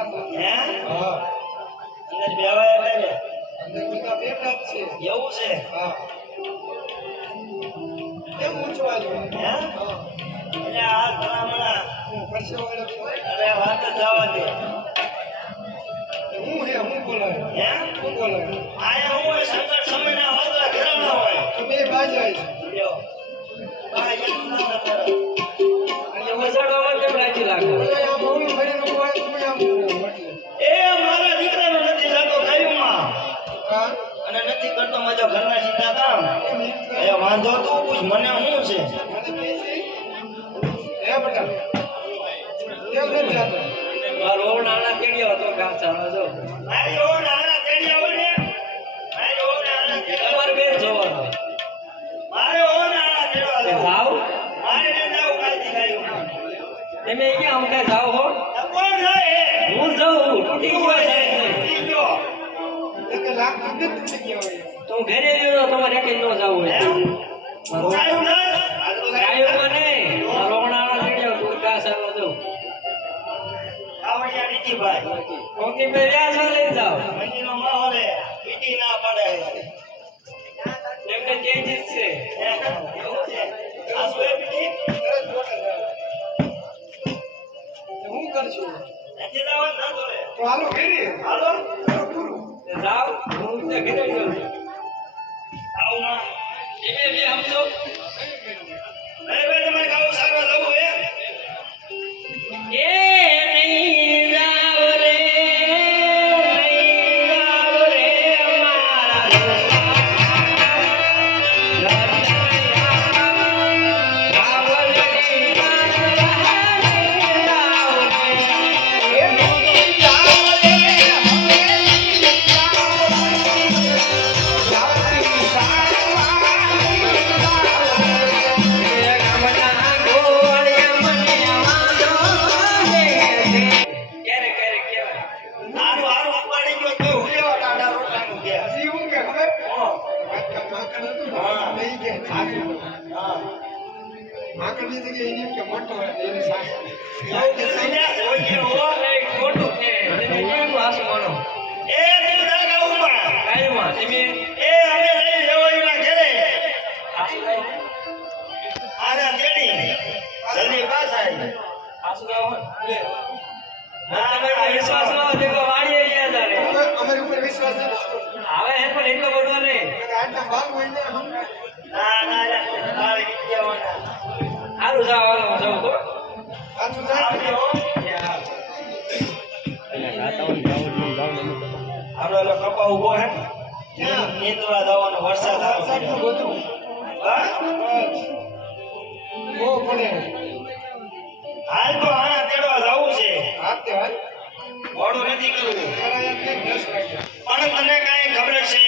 હે હા અંદર બેવાય એટલે અંદર બધા બેઠા જ છે એવું છે હા કેમ પૂછવા જો હે એટલે આ ઘણા હું પરસેવાળો અરે વાત જ જવા દે હું બોલાય હે હું બોલાય આયા હું સંકટ સમયના વાદળા ઘેરાણા હોય તો બે બાજાય છે લ્યો આ એક ના કરે અને વસાડવામાં કેમ રાજી લાગે આ બહુ ફરીનો હોય તો આમ એટલે એ મારા દીકરાનો નથી જાતો ગાયુંમાં હા અને નથી કરતો મારા ઘરના સીધા કામ એ વાંધો તો પૂછ મને શું છે મને હે બેટા કેમ નથી જાતો મારો નાના કેડિયો હતો કામ ચાલો જો મારી ઓ નાના તેડિયા હોય ને મારી ઓ નાના તેડિયા તમારે બેન જોવાનો મારે ઓ નાના તેડવા તે જાવ મારે ને જાવ કાલથી ગાયુંમાં તમે ક્યાં અમકા જાવ હો આ કોણ જાય હું જાઉં તૂટી ગયો છે ઈ ગયો એક લાખ રૂપિયા તૂટી ગયા હોય તો હું ઘરે ગયો તમારે એક ન જાવ હોય ગાયું ના આ તો ગાયો મને મારો નાના કેડિયો તું કા ચાલો જો આવડિયા નીતિ ભાઈ ઓકે બે વ્યાજ લઈ જાવ મંદિરનો માહોલ હે ઈટી ના પડે એમને ચેન્જીસ છે એવું છે આ સોય બીજી તરત મોટા જાય હું કરશું નથી દાવત ના તો રે તો હાલો ઘેરી હાલો કરો પૂરું જાવ હું તે ઘરે ગયો આવું ના તમે બે સમજો અરે ભાઈ તમારે ખાવું સારું લવું હે એ નહીં જાવ રે મારા હારું હારું ઉપાડી ગયો તો હું લેવા ટાટા રોટલાનું કે હજી હું કે ખબર હા માકડ હતું ને હા. લઈ ગયા સાસુ હા માકડની જગ્યાએ એની કે મોટો હોય એની સાસુ એવું કે સૈન્યા હોય કે હો ખોટું છે તમે કેમ વાસ માનો એ તું દાગા ઉમા કાયમાં તમે એ અમે લઈ લેવાઈના ઘરે આના તેડી જલ્દી પાસ આવી પાછું જાવ લે ના તમે વિશ્વાસ ન હોય તો વાડીએ ગયા જાણે અમારી ઉપર વિશ્વાસ નથી હવે હે પણ એટલો બધો નહીં આટલા ભાગ હોય ને હમ ના મારે વિદ્યાવાના સારું જાવ હાલો હું જાઉં તો સાચું જાય આવજો આપણે ઓલો કપા ઉભો હે નીંદવા જવાનો વરસાદ આવે સાચું બધું હા બહુ પડે હાલ તો આના તેડવા જવું છે હાથે હાથ મોડું નથી કરવું કરાયા કે 10 વાગ્યા પણ તને કાંઈ ખબર છે